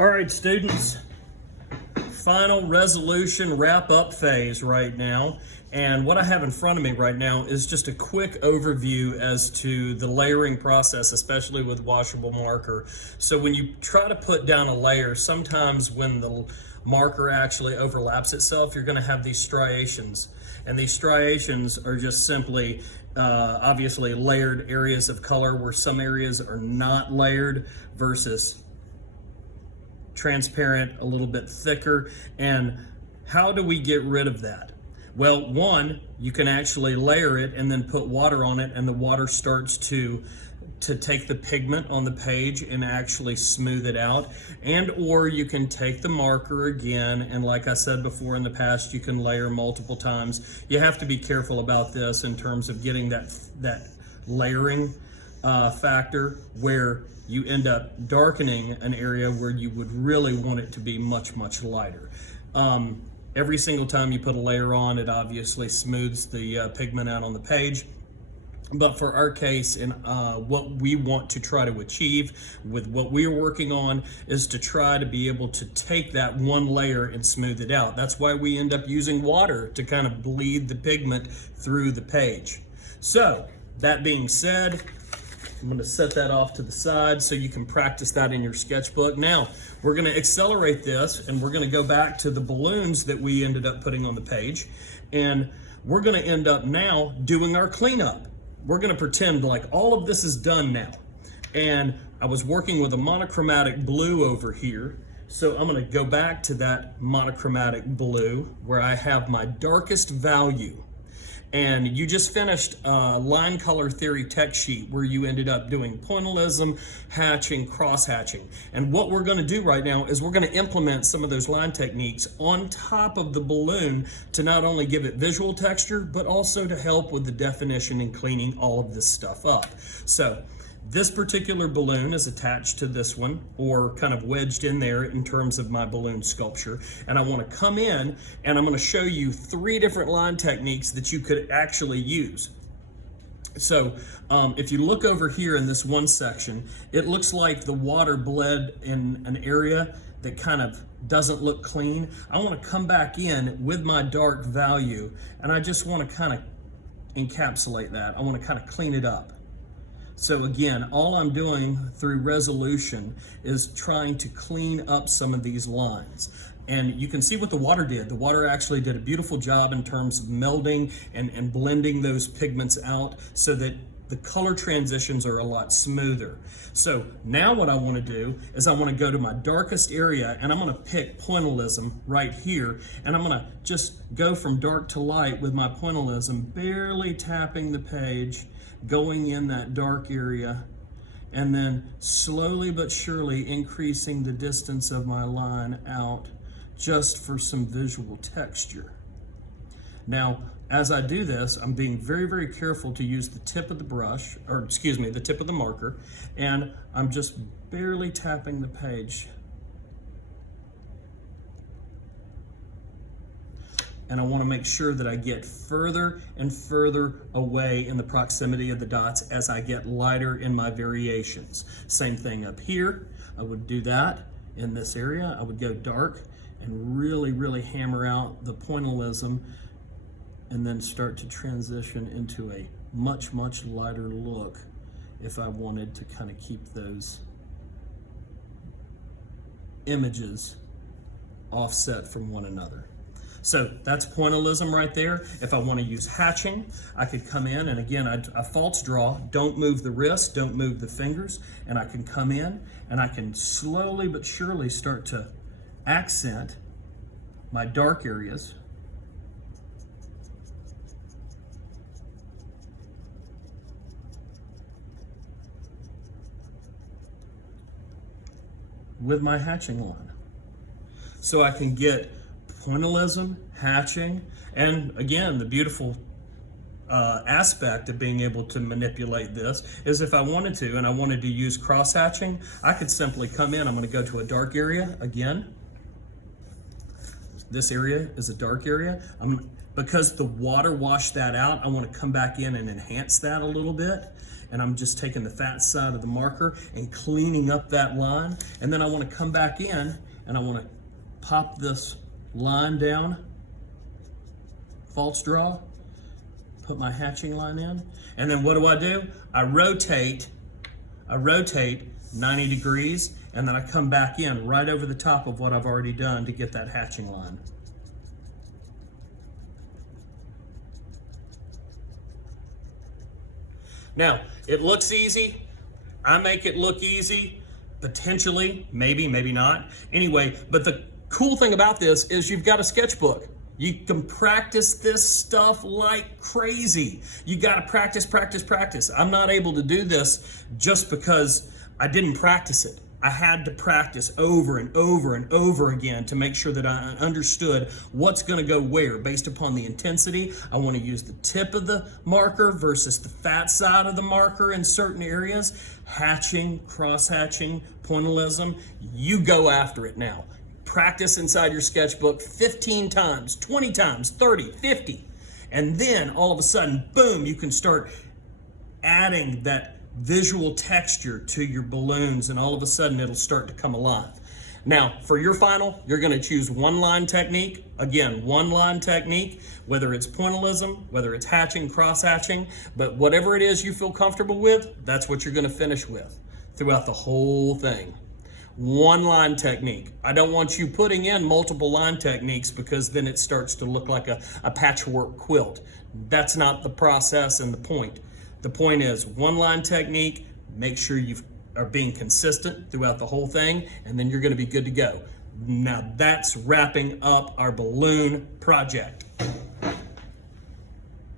All right, students, final resolution wrap-up phase right now. And what I have in front of me right now is just a quick overview as to the layering process, especially with washable marker. So when you try to put down a layer, sometimes when the marker actually overlaps itself, you're gonna have these striations. And these striations are just simply obviously layered areas of color where some areas are not layered versus transparent, a little bit thicker. And how do we get rid of that? Well, one, you can actually layer it and then put water on it, and the water starts to take the pigment on the page and actually smooth it out. And or you can take the marker again, and like I said before in the past, you can layer multiple times. You have to be careful about this in terms of getting that layering factor where you end up darkening an area where you would really want it to be much, much lighter. Every single time you put a layer on, it obviously smooths the pigment out on the page. But for our case, and what we want to try to achieve with what we are working on is to try to be able to take that one layer and smooth it out. That's why we end up using water to kind of bleed the pigment through the page. So that being said, I'm going to set that off to the side so you can practice that in your sketchbook. Now, we're going to accelerate this, and we're going to go back to the balloons that we ended up putting on the page. And we're going to end up now doing our cleanup. We're going to pretend like all of this is done now. And I was working with a monochromatic blue over here. So I'm going to go back to that monochromatic blue where I have my darkest value. And you just finished a line color theory tech sheet where you ended up doing pointillism, hatching, cross hatching. And what we're going to do right now is we're going to implement some of those line techniques on top of the balloon to not only give it visual texture, but also to help with the definition and cleaning all of this stuff up. So this particular balloon is attached to this one, or kind of wedged in there in terms of my balloon sculpture. And I want to come in and I'm going to show you 3 different line techniques that you could actually use. So if you look over here in this one section, it looks like the water bled in an area that kind of doesn't look clean. I want to come back in with my dark value, and I just want to kind of encapsulate that. I want to kind of clean it up. So again, all I'm doing through resolution is trying to clean up some of these lines. And you can see what the water did. The water actually did a beautiful job in terms of melding and blending those pigments out so that the color transitions are a lot smoother. So now what I want to do is I want to go to my darkest area, and I'm going to pick pointillism right here, and I'm going to just go from dark to light with my pointillism, barely tapping the page, going in that dark area, and then slowly but surely increasing the distance of my line out just for some visual texture. Now, as I do this, I'm being very, very careful to use the tip of the brush, or excuse me, the tip of the marker, and I'm just barely tapping the page. And I want to make sure that I get further and further away in the proximity of the dots as I get lighter in my variations. Same thing up here. I would do that in this area. I would go dark and really, really hammer out the pointillism, and then start to transition into a much, much lighter look if I wanted to kind of keep those images offset from one another. So that's pointillism right there. If I want to use hatching, I could come in, and again, I false draw. Don't move the wrist, don't move the fingers, and I can come in and I can slowly but surely start to accent my dark areas. With my hatching line. So I can get pointillism, hatching, and again, the beautiful aspect of being able to manipulate this is if I wanted to, and I wanted to use cross hatching, I could simply come in. I'm going to go to a dark area again. This area is a dark area. Because the water washed that out, I want to come back in and enhance that a little bit. and I'm just taking the fat side of the marker and cleaning up that line. And then I want to come back in and I want to pop this line down, false draw, put my hatching line in, and then what do? I rotate 90 degrees, and then I come back in right over the top of what I've already done to get that hatching line. Now, it looks easy. I make it look easy, potentially, maybe, maybe not. Anyway, but the cool thing about this is you've got a sketchbook. You can practice this stuff like crazy. You got to practice, practice, practice. I'm not able to do this just because I didn't practice it. I had to practice over and over and over again to make sure that I understood what's going to go where based upon the intensity. I want to use the tip of the marker versus the fat side of the marker in certain areas. Hatching, cross-hatching, pointillism, you go after it now. Practice inside your sketchbook 15 times, 20 times, 30, 50. And then all of a sudden, boom, you can start adding that visual texture to your balloons, and all of a sudden it'll start to come alive. Now, for your final, you're going to choose one line technique. Again, one line technique, whether it's pointillism, whether it's hatching, cross hatching, but whatever it is you feel comfortable with, that's what you're going to finish with throughout the whole thing. One line technique. I don't want you putting in multiple line techniques because then it starts to look like a patchwork quilt. That's not the process and the point. The point is one line technique, make sure you are being consistent throughout the whole thing, and then you're going to be good to go. Now that's wrapping up our balloon project.